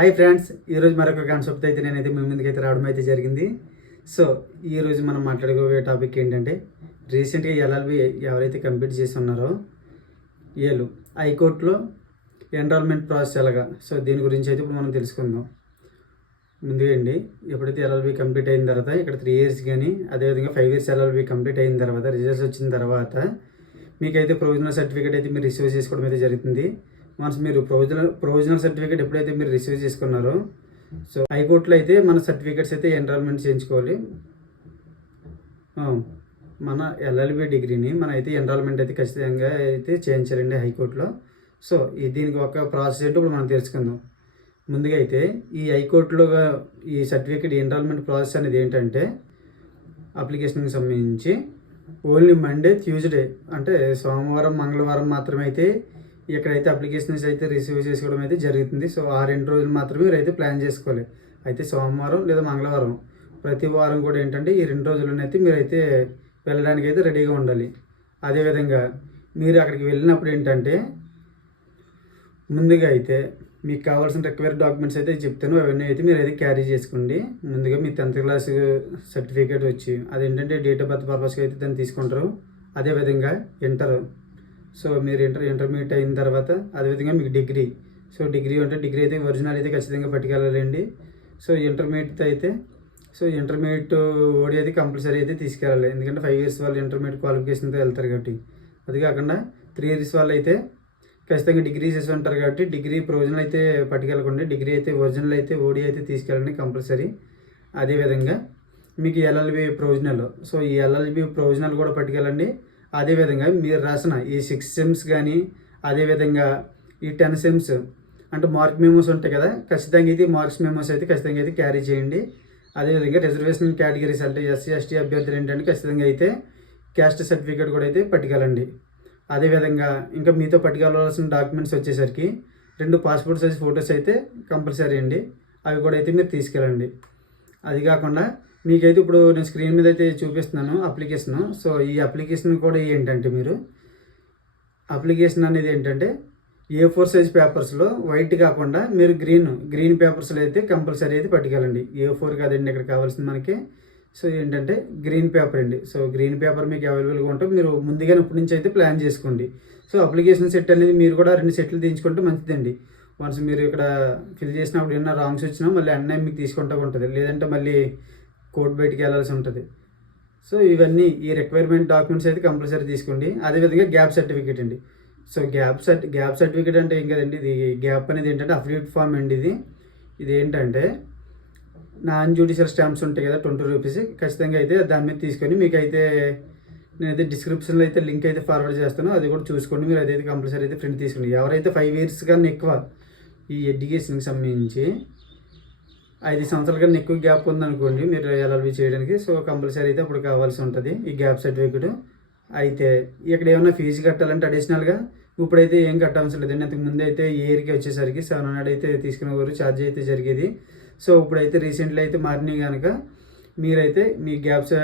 Hi friends, ఈరోజు మరొక concept అయితే నేనైతే మీ ముందుకైతే రావడం అయితే జరిగింది. సో ఈరోజు మనం మాట్లాడుకోబోయే టాపిక్ ఏంటంటే, రీసెంట్గా ఎల్ఎల్బి ఎవరైతే కంప్లీట్ చేసి ఉన్నారో వీళ్ళు హైకోర్టులో ఎన్రోల్మెంట్ ప్రాసెస్ ఎలాగా, సో దీని గురించి అయితే ఇప్పుడు మనం తెలుసుకుందాం. ముందుగా అండి, ఎప్పుడైతే ఎల్ఎల్బి కంప్లీట్ అయిన తర్వాత ఇక్కడ 3 years కానీ అదేవిధంగా 5 years ఎల్ఎల్బి కంప్లీట్ అయిన తర్వాత రిజల్ట్స్ వచ్చిన తర్వాత మీకైతే ప్రొవిజనల్ సర్టిఫికేట్ అయితే మీరు రిసీవ్ చేసుకోవడం అయితే జరుగుతుంది. వన్స్ మీరు ప్రొవిజనల్ సర్టిఫికేట్ ఎప్పుడైతే మీరు రిసీవ్ చేసుకున్నారో, సో హైకోర్టులో అయితే మన సర్టిఫికేట్స్ అయితే ఎన్రోల్మెంట్ చేయించుకోవాలి. మన ఎల్ఎల్బి డిగ్రీని మన అయితే ఎన్రోల్మెంట్ అయితే ఖచ్చితంగా అయితే చేయించాలండి హైకోర్టులో. సో దీనికి ఒక ప్రాసెస్ ఏంటో ఇప్పుడు మనం తెలుసుకుందాం. ముందుగా అయితే ఈ హైకోర్టులో ఈ సర్టిఫికేట్ ఎన్రోల్మెంట్ ప్రాసెస్ అనేది ఏంటంటే, అప్లికేషన్కి సంబంధించి ఓన్లీ మండే, ట్యూస్డే అంటే సోమవారం, మంగళవారం మాత్రమే అయితే ఇక్కడైతే అప్లికేషన్స్ అయితే రిసీవ్ చేసుకోవడం అయితే జరుగుతుంది. సో ఆ 2 రోజులు మాత్రమే మీరైతే ప్లాన్ చేసుకోవాలి. అయితే సోమవారం లేదా మంగళవారం ప్రతి వారం కూడా ఏంటంటే ఈ 2 రోజులనైతే మీరైతే వెళ్ళడానికి అయితే రెడీగా ఉండాలి. అదేవిధంగా మీరు అక్కడికి వెళ్ళినప్పుడు ఏంటంటే, ముందుగా అయితే మీకు కావాల్సిన రిక్వైర్డ్ డాక్యుమెంట్స్ అయితే చెప్తాను, అవన్నీ అయితే మీరు అయితే క్యారీ చేసుకోండి. ముందుగా మీ 10th క్లాస్ సర్టిఫికేట్ వచ్చి అదేంటంటే డేట్ ఆఫ్ బర్త్ పర్పస్కి అయితే దాన్ని తీసుకుంటారు. అదేవిధంగా ఇంటర్, సో మీరు ఇంటర్మీడియట్ అయిన తర్వాత అదేవిధంగా మీకు డిగ్రీ, సో డిగ్రీ అంటే డిగ్రీ అయితే ఒరిజినల్ అయితే ఖచ్చితంగా పట్టుకెళ్ళాలండి. సో ఇంటర్మీడియట్ అయితే ఇంటర్మీడియట్ ఓడి అయితే కంపల్సరీ అయితే తీసుకెళ్ళాలి, ఎందుకంటే 5 years వాళ్ళు ఇంటర్మీడియట్ క్వాలిఫికేషన్తో వెళ్తారు కాబట్టి. అది కాకుండా 3 years వాళ్ళు అయితే ఖచ్చితంగా డిగ్రీ చేసి ఉంటారు కాబట్టి డిగ్రీ ప్రొవిజనల్ అయితే పట్టుకెళ్ళకండి, డిగ్రీ అయితే ఒరిజినల్ అయితే ఓడి అయితే తీసుకెళ్ళండి కంపల్సరీ. అదేవిధంగా మీకు ఎల్ఎల్బి ప్రొవిజనల్, సో ఈ ఎల్ఎల్బి ప్రొవిజనల్ కూడా పట్టుకెళ్ళండి. అదేవిధంగా మీరు రాసిన ఈ 6 సెమ్స్ కానీ అదేవిధంగా ఈ 10 సెమ్స్ అంటే మార్క్ మెమోస్ ఉంటాయి కదా, ఖచ్చితంగా అయితే మార్క్స్ మెమోస్ అయితే ఖచ్చితంగా అయితే క్యారీ చేయండి. అదేవిధంగా రిజర్వేషన్ కేటగిరీస్ అంటే SC ST అభ్యర్థులు ఏంటంటే ఖచ్చితంగా అయితే క్యాస్ట్ సర్టిఫికేట్ కూడా అయితే పట్టుకెళ్ళండి. అదేవిధంగా ఇంకా మీతో పట్టుకెళ్ళవలసిన డాక్యుమెంట్స్ వచ్చేసరికి 2 పాస్పోర్ట్ సైజ్ ఫొటోస్ అయితే కంపల్సరీ అండి, అవి కూడా అయితే మీరు తీసుకెళ్ళండి. అది కాకుండా మీకైతే ఇప్పుడు నేను స్క్రీన్ మీద అయితే చూపిస్తున్నాను అప్లికేషను. సో ఈ అప్లికేషన్ కూడా ఏంటంటే, మీరు అప్లికేషన్ అనేది ఏంటంటే A4 సైజ్ పేపర్స్లో వైట్ కాకుండా మీరు గ్రీన్ పేపర్స్లో అయితే కంపల్సరీ అయితే పట్టుకెళ్ళండి. A4 కాదండి ఇక్కడ కావాల్సింది మనకి. సో ఏంటంటే గ్రీన్ పేపర్ అండి. సో గ్రీన్ పేపర్ మీకు అవైలబుల్గా ఉంటే మీరు ముందుగానే ఇప్పటి నుంచి అయితే ప్లాన్ చేసుకోండి. సో అప్లికేషన్ సెట్ అనేది మీరు కూడా 2 సెట్లు తీయించుకుంటే మంచిదండి. వన్స్ మీరు ఇక్కడ ఫిల్ చేసినప్పుడు ఏమైనా రాంగ్స్ వచ్చినా మళ్ళీ అన్నీ మీకు తీసుకుంటూ ఉంటుంది, లేదంటే మళ్ళీ కోర్టు బయటికి వెళ్ళాల్సి ఉంటుంది. సో ఇవన్నీ ఈ రిక్వైర్మెంట్ డాక్యుమెంట్స్ అయితే కంపల్సరీ తీసుకోండి. అదేవిధంగా గ్యాప్ సర్టిఫికేట్ అండి. సో గ్యాప్ సర్టిఫికేట్ అంటే ఏం కదండి, ఇది గ్యాప్ అనేది ఏంటంటే అఫిడవిట్ ఫామ్ అండి. ఇది ఏంటంటే నాన్ జ్యుడిషియల్ స్టాంప్స్ ఉంటాయి కదా, 20 rupees ఖచ్చితంగా అయితే దాని మీద తీసుకొని మీకైతే నేనైతే డిస్క్రిప్షన్లో అయితే లింక్ అయితే ఫార్వర్డ్ చేస్తాను, అది కూడా చూసుకోండి. మీరు అదైతే కంపల్సరీ అయితే ప్రింట్ తీసుకోండి. ఎవరైతే 5 years కన్నా ఎక్కువ ఈ ఎడ్యుకేషన్కి సంబంధించి 5 సంవత్సరాల కన్నా ఎక్కువ గ్యాప్ ఉందనుకోండి మీరు ఎల్ఎల్బి చేయడానికి, సో కంపల్సరీ అయితే అప్పుడు కావాల్సి ఉంటుంది ఈ గ్యాప్ సర్టిఫికేట్. అయితే ఇక్కడ ఏమైనా ఫీజు కట్టాలంటే అడిషనల్గా ఇప్పుడైతే ఏం కట్టాల్సిన లేదండి. అంతకు ముందు అయితే ఇయర్కి వచ్చేసరికి 700 అయితే తీసుకునేవారు, ఛార్జ్ అయితే జరిగేది. సో ఇప్పుడైతే రీసెంట్లీ అయితే మారినాయి కనుక మీరైతే మీ గ్యాప్స్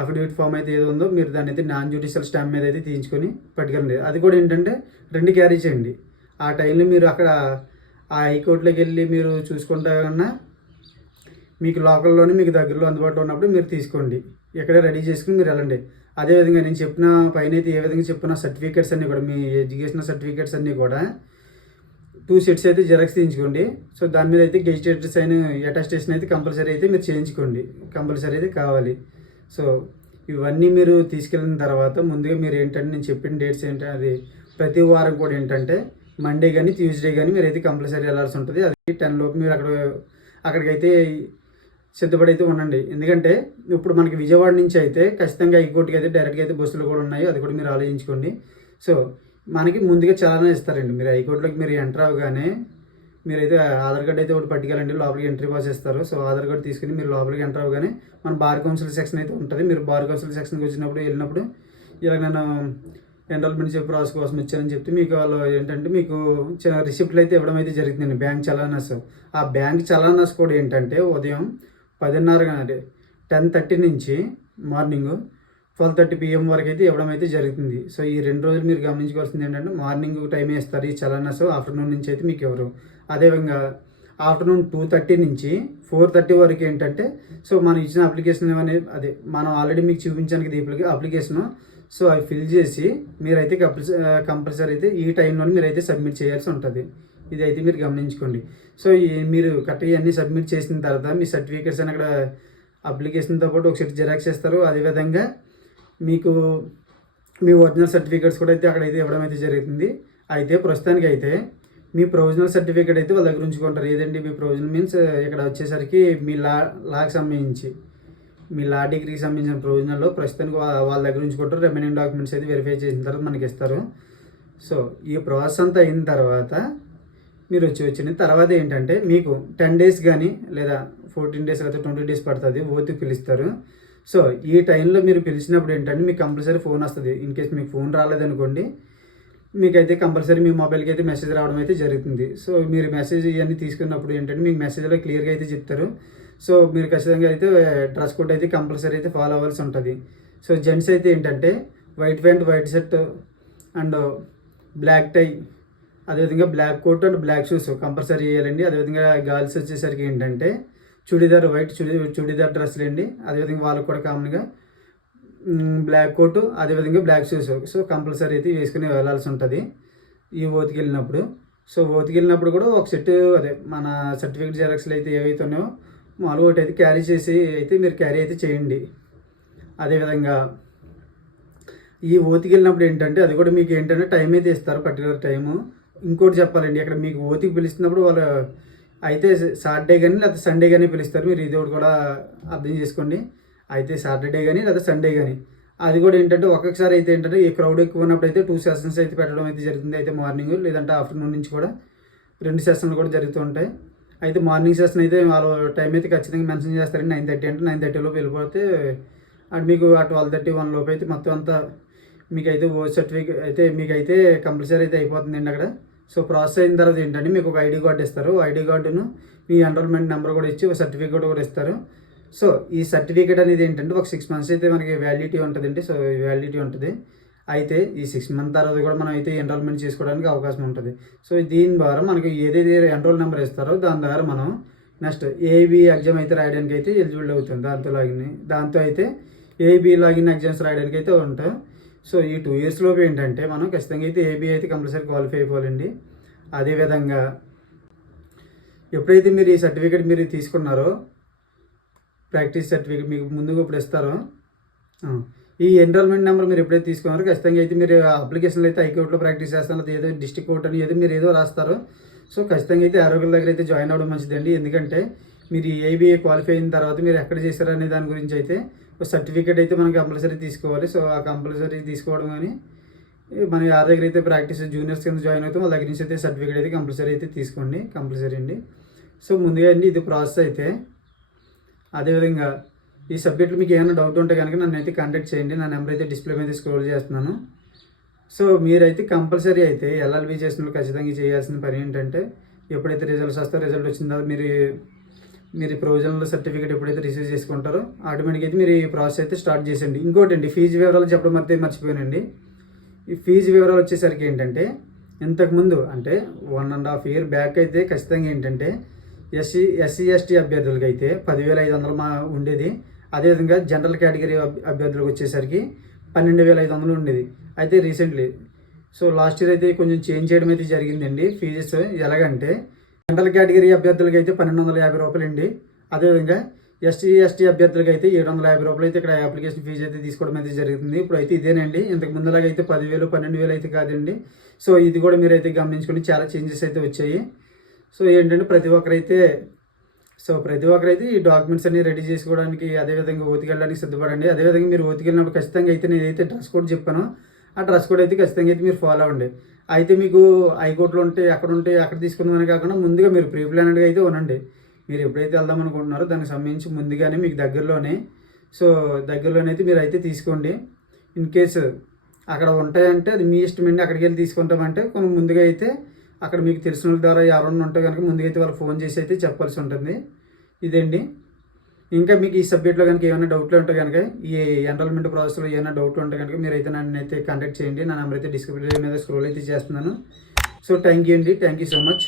అఫిడవిట్ ఫామ్ అయితే ఏదో ఉందో మీరు దాన్ని అయితే నాన్ జ్యుడిషియల్ స్టాంప్ మీద అయితే తీయించుకొని పట్టుకెళ్ళండి. అది కూడా ఏంటంటే 2 క్యారీ చేయండి. ఆ టైంలో మీరు అక్కడ ఆ హైకోర్టులోకి వెళ్ళి మీరు చూసుకుంటా కన్నా మీకు లోకల్లోనే మీకు దగ్గరలో అందుబాటులో ఉన్నప్పుడు మీరు తీసుకోండి, ఇక్కడే రెడీ చేసుకుని మీరు వెళ్ళండి. అదేవిధంగా నేను చెప్పిన పైన అయితే ఏ విధంగా చెప్పిన సర్టిఫికేట్స్ అన్నీ కూడా మీ ఎడ్యుకేషనల్ సర్టిఫికేట్స్ అన్నీ కూడా 2 sets అయితే జెరాక్స్ తీయించుకోండి. సో దాని మీద అయితే గెజిటెడ్ సైన్ అటెస్టేషన్ అయితే కంపల్సరీ అయితే మీరు చేయించుకోండి, కంపల్సరీ అయితే కావాలి. సో ఇవన్నీ మీరు తీసుకెళ్ళిన తర్వాత ముందుగా మీరు ఏంటంటే నేను చెప్పిన డేట్స్ ఏంటంటే అది ప్రతి వారం కూడా ఏంటంటే మండే కానీ ట్యూస్డే కానీ మీరు అయితే కంపల్సరీ వెళ్ళాల్సి ఉంటుంది. అది 10 లోపు మీరు అక్కడికైతే సిద్ధపడి అయితే ఉండండి. ఎందుకంటే ఇప్పుడు మనకి విజయవాడ నుంచి అయితే ఖచ్చితంగా హైకోర్టుకి అయితే డైరెక్ట్గా అయితే బస్సులు కూడా ఉన్నాయి, అది కూడా మీరు ఆలోచించుకోండి. సో మనకి ముందుగా చాలానే ఇస్తారండి. మీరు హైకోర్టులోకి మీరు ఎంటర్ అవ్వగానే మీరైతే ఆధార్ కార్డు అయితే ఒకటి పట్టుకెళ్ళండి, లోపలికి ఎంట్రీ పాస్ ఇస్తారు. సో ఆధార్ కార్డు తీసుకుని మీరు లోపలికి ఎంటర్ అవ్వగానే మన బార్ కౌన్సిల్ సెక్షన్ అయితే ఉంటుంది. మీరు బార్ కౌన్సిల్ సెక్షన్కి వెళ్ళినప్పుడు ఇలా నేను ఎన్రోల్మెంట్ ప్రాసెస్ కోసం ఇచ్చానని చెప్తే మీకు వాళ్ళు ఏంటంటే మీకు రిసిప్ట్లు అయితే ఇవ్వడం అయితే జరుగుతుందండి, బ్యాంక్ చలానాస్. ఆ బ్యాంక్ చలానాస్ కూడా ఏంటంటే ఉదయం 10:30 10:30 నుంచి మార్నింగ్ 12:30 PM వరకు అయితే ఇవ్వడం అయితే జరుగుతుంది. సో ఈ 2 రోజులు మీరు గమనించుకోవాల్సింది ఏంటంటే మార్నింగ్ టైం ఇస్తారు ఈ చలానాస్, ఆఫ్టర్నూన్ నుంచి అయితే మీకు ఎవరు. అదేవిధంగా ఆఫ్టర్నూన్ 2:30 నుంచి 4:30 వరకు ఏంటంటే సో మనం ఇచ్చిన అప్లికేషన్ అనేది అదే మనం ఆల్రెడీ మీకు చూపించడానికి అప్లికేషను సో అవి ఫిల్ చేసి మీరైతే కంపల్సరీ అయితే ఈ టైంలో మీరైతే సబ్మిట్ చేయాల్సి ఉంటుంది. ఇదైతే మీరు గమనించుకోండి. సో మీరు కరెక్ట్గా అన్నీ సబ్మిట్ చేసిన తర్వాత మీ సర్టిఫికేట్స్ అని అక్కడ అప్లికేషన్తో పాటు ఒక సెట్ జిరాక్స్ చేస్తారు. అదేవిధంగా మీకు మీ ఒరిజినల్ సర్టిఫికేట్స్ కూడా అయితే అక్కడైతే ఇవ్వడం అయితే జరుగుతుంది. అయితే ప్రస్తుతానికి అయితే మీ ప్రొవిజనల్ సర్టిఫికేట్ అయితే వాళ్ళ దగ్గర ఉంచుకుంటారు. ఏదండి మీ ప్రొవిజనల్ మీన్స్ ఇక్కడ వచ్చేసరికి మీ లాకి సంబంధించి మీ లా డిగ్రీకి సంబంధించిన ప్రొవిజనల్లో ప్రస్తుతానికి వాళ్ళ దగ్గర ఉంచుకుంటారు. రిమైనింగ్ డాక్యుమెంట్స్ అయితే వెరిఫై చేసిన తర్వాత మనకి ఇస్తారు. సో ఈ ప్రాసెస్ అంతా అయిన తర్వాత మీరు వచ్చిన తర్వాత ఏంటంటే మీకు 10 days కానీ లేదా 14 days లేదా 20 days పడుతుంది ఓతికి పిలుస్తారు. సో ఈ టైంలో మీరు పిలిచినప్పుడు ఏంటంటే మీకు కంపల్సరీ ఫోన్ వస్తుంది. ఇన్ కేస్ మీకు ఫోన్ రాలేదనుకోండి మీకైతే కంపల్సరీ మీ మొబైల్కి అయితే మెసేజ్ రావడం అయితే జరుగుతుంది. సో మీరు మెసేజ్ ఇవన్నీ తీసుకున్నప్పుడు ఏంటంటే మీకు మెసేజ్లో క్లియర్గా అయితే చెప్తారు. సో మీరు ఖచ్చితంగా అయితే డ్రెస్ కోడ్ అయితే కంపల్సరీ అయితే ఫాలో అవ్వాల్సి ఉంటుంది. సో జెంట్స్ అయితే ఏంటంటే white pant, white shirt and black tie, అదేవిధంగా black coat and black shoes compulsory వేయాలండి. అదేవిధంగా గర్ల్స్ వచ్చేసరికి ఏంటంటే చుడీదార్, వైట్ చుడీదార్ డ్రెస్సులు అండి. అదేవిధంగా వాళ్ళకు కూడా కామన్గా బ్లాక్ కోట్, అదేవిధంగా బ్లాక్ షూస్ సో కంపల్సరీ అయితే వేసుకుని వెళ్ళాల్సి ఉంటుంది ఈ ఓతికి వెళ్ళినప్పుడు. సో ఓతికి వెళ్ళినప్పుడు కూడా ఒక సెట్ అదే మన సర్టిఫికేట్ జెరాక్స్లు అయితే ఏవైతే ఉన్నాయో మామూలుగా ఒకటి అయితే క్యారీ చేసి అయితే మీరు క్యారీ అయితే చేయండి. అదేవిధంగా ఈ ఓతికి వెళ్ళినప్పుడు ఏంటంటే అది కూడా మీకు ఏంటంటే టైం అయితే ఇస్తారు, పర్టికులర్ టైము. ఇంకోటి చెప్పాలండి, ఇక్కడ మీకు ఓతికి పిలుస్తున్నప్పుడు వాళ్ళు అయితే సాటర్డే కానీ లేదా సండే కానీ పిలుస్తారు. మీరు ఇది ఒకటి కూడా అర్థం చేసుకోండి. అయితే సాటర్డే కానీ లేదా సండే కానీ అది కూడా ఏంటంటే ఒక్కొక్కసారి అయితే ఏంటంటే ఈ క్రౌడ్ ఎక్కువ ఉన్నప్పుడు అయితే 2 sessions అయితే పెట్టడం అయితే జరుగుతుంది. అయితే మార్నింగ్ లేదంటే ఆఫ్టర్నూన్ నుంచి కూడా 2 sessions కూడా జరుగుతూ ఉంటాయి. అయితే మార్నింగ్ సెషన్ అయితే వాళ్ళు టైం అయితే ఖచ్చితంగా మెన్షన్ చేస్తారండి. 9:30 అంటే 9:30 లోపు వెళ్ళిపోతే అటు మీకు 12:30, 1 లోపు అయితే మొత్తం అంతా మీకైతే సర్టిఫికేట్ అయితే మీకైతే కంపల్సరీ అయితే అయిపోతుందండి అక్కడ. సో ప్రాసెస్ అయిన తర్వాత ఏంటంటే మీకు ఒక ఐడి కార్డు ఇస్తారు. ఐడి కార్డును మీ ఎన్రోల్మెంట్ నెంబర్ కూడా ఇచ్చి ఒక సర్టిఫికేట్ కూడా ఇస్తారు. సో ఈ సర్టిఫికేట్ అనేది ఏంటంటే ఒక 6 months అయితే మనకి వ్యాలిడిటీ ఉంటుందండి. సో వ్యాలిడిటీ ఉంటుంది. అయితే ఈ 6 months తర్వాత కూడా మనం అయితే ఎన్రోల్మెంట్ చేసుకోవడానికి అవకాశం ఉంటుంది. సో దీని ద్వారా మనకి ఏదైతే ఎన్రోల్ నెంబర్ ఇస్తారో దాని ద్వారా మనం నెక్స్ట్ ఏబీ ఎగ్జామ్ అయితే రాయడానికి అయితే ఎలిజిబుల్ అవుతుంది. దాంతో అయితే ఏబీ లాగిన్ ఎగ్జామ్స్ రాయడానికి అయితే ఉంటాయి. సో ఈ 2 years లోపు ఏంటంటే మనం ఖచ్చితంగా అయితే ఏబీ అయితే కంపల్సరీ క్వాలిఫై అయిపోవాలండి. అదేవిధంగా ఎప్పుడైతే మీరు ఈ సర్టిఫికేట్ మీరు తీసుకున్నారో ప్రాక్టీస్ సర్టిఫికేట్ మీకు ముందుగా ఇప్పుడు ఇస్తారో ఈ ఎన్రోల్మెంట్ నెంబర్ మీరు ఎప్పుడైతే తీసుకున్నారో ఖచ్చితంగా అయితే మీరు అప్లికేషన్లో అయితే హైకోర్టులో ప్రాక్టీస్ చేస్తారో ఏదో డిస్ట్రిక్ట్ కోర్ట్ అని ఏదో మీరు ఏదో రాస్తారో సో ఖచ్చితంగా అయితే ఆరోగ్యాల దగ్గర అయితే జాయిన్ అవ్వడం మంచిదండి. ఎందుకంటే మీరు ఏబీఏ క్వాలిఫై అయిన తర్వాత మీరు ఎక్కడ చేశారు అనే దాని గురించి అయితే ఒక సర్టిఫికేట్ అయితే మనం కంపల్సరీ తీసుకోవాలి. సో ఆ కంపల్సరీ తీసుకోవడం కానీ మన యార్ దగ్గర అయితే ప్రాక్టీస్ జూనియర్స్ కింద జాయిన్ అవుతాం వాళ్ళ దగ్గర నుంచి అయితే సర్టిఫికేట్ అయితే కంపల్సరీ అయితే తీసుకోండి, కంపల్సరీ అండి. సో ముందుగా అండి ఇది ప్రాసెస్ అయితే. అదేవిధంగా ఈ సబ్జెక్ట్లో మీకు ఏమైనా డౌట్ ఉంటే కనుక నన్ను అయితే కాంటాక్ట్ చేయండి. నా నెంబర్ అయితే డిస్ప్లే మీద స్క్రోల్ చేస్తున్నాను. సో మీరైతే కంపల్సరీ అయితే ఎల్ఎల్బీ చేసిన ఖచ్చితంగా చేయాల్సిన పని ఏంటంటే ఎప్పుడైతే రిజల్ట్స్ వస్తారో రిజల్ట్ వచ్చిన తర్వాత మీరు ప్రొవిజనల్ సర్టిఫికేట్ ఎప్పుడైతే రిసీవ్ చేసుకుంటారో ఆటోమేటిక్గా అయితే మీరు ఈ ప్రాసెస్ అయితే స్టార్ట్ చేసేయండి. ఇంకోటి అండి ఫీజు వివరాలు చెప్పడం అయితే మర్చిపోయానండి. ఈ ఫీజు వివరాలు వచ్చేసరికి ఏంటంటే ఇంతకుముందు అంటే 1.5 year బ్యాక్ అయితే ఖచ్చితంగా ఏంటంటే ఎస్సీ ఎస్టీ అభ్యర్థులకి అయితే 10,500 ఉండేది. అదేవిధంగా జనరల్ కేటగిరీ అభ్యర్థులకు వచ్చేసరికి 12,500 ఉండేది. అయితే రీసెంట్లీ సో లాస్ట్ ఇయర్ అయితే కొంచెం చేంజ్ చేయడం అయితే జరిగిందండి ఫీజెస్. ఎలాగంటే జనరల్ కేటగిరీ అభ్యర్థులకి అయితే 1,250 రూపాయలు అండి. అదేవిధంగా ఎస్టీ ఎస్టీ అభ్యర్థులకి అయితే 750 రూపాయలు అయితే ఇక్కడ అప్లికేషన్ ఫీజు అయితే తీసుకోవడం అయితే జరుగుతుంది. ఇప్పుడు అయితే ఇదేనండి. ఇంతకు ముందులాగా అయితే 10,000 12,000 అయితే కాదండి. సో ఇది కూడా మీరు అయితే గమనించుకోండి, చాలా చేంజెస్ అయితే వచ్చాయి. సో ఏంటంటే ప్రతి ఒక్కరైతే ఈ డాక్యుమెంట్స్ అన్ని రెడీ చేసుకోవడానికి అదేవిధంగా ఓతికెళ్ళడానికి సిద్ధపడండి. అదేవిధంగా మీరు ఓతికెళ్ళినప్పుడు ఖచ్చితంగా అయితే నేను ఏదైతే డ్రెస్ కోడ్ చెప్పానో ఆ డ్రెస్ కోడ్ అయితే ఖచ్చితంగా అయితే మీరు ఫాలో అవ్వండి. అయితే మీకు హైకోర్టులో ఉంటే అక్కడ తీసుకుందామని కాకుండా ముందుగా మీరు ప్రీ ప్లానెడ్గా అయితే ఉనండి. మీరు ఎప్పుడైతే వెళ్దాం అనుకుంటున్నారో దానికి సంబంధించి ముందుగానే మీకు దగ్గరలోనే అయితే మీరు అయితే తీసుకోండి. ఇన్ కేసు అక్కడ ఉంటాయంటే అది మీ ఇష్టమండి. అక్కడికి వెళ్ళి తీసుకుంటామంటే కొన్ని ముందుగా అయితే అక్కడ మీకు తెలిసిన వాళ్ళ ద్వారా ఎవరైనా ఉంటే కనుక ముందుగా అయితే వాళ్ళు ఫోన్ చేసి అయితే చెప్పాల్సి ఉంటుంది. ఇదండి. ఇంకా మీకు ఈ సబ్జెక్ట్లో కనుక ఏమైనా డౌట్లు ఉంటే కనుక ఈ ఎన్రోల్మెంట్ ప్రాసెస్లో ఏమైనా డౌట్లు ఉంటే కనుక మీరైతే నన్ను అయితే కాంటాక్ట్ చేయండి. నా నెంబర్ అయితే డిస్క్రిప్షన్ మీద స్క్రోల్ అయితే చేస్తున్నాను. సో థ్యాంక్ యూ అండి, థ్యాంక్ యూ సో మచ్.